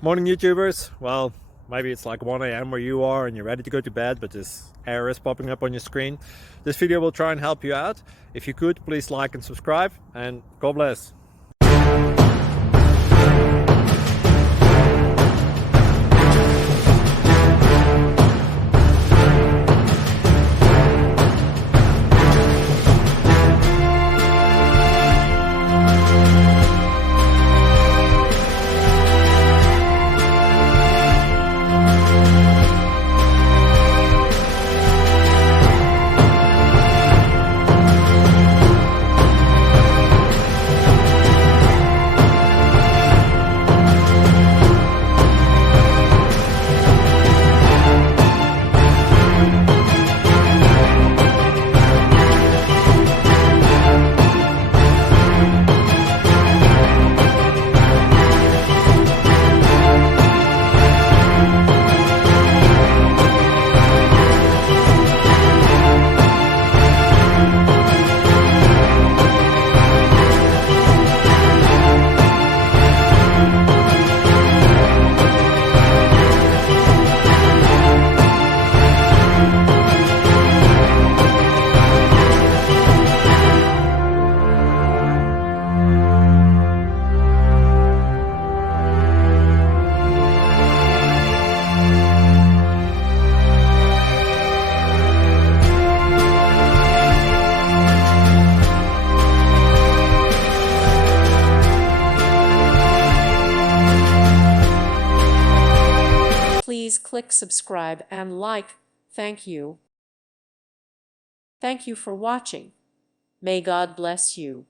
Morning YouTubers. Well, maybe it's like 1 a.m. where you are and you're ready to go to bed, but this error is popping up on your screen. This video will try and help you out. If you could, please like and subscribe, and God bless. Please click subscribe and like. Thank you. Thank you for watching. May God bless you.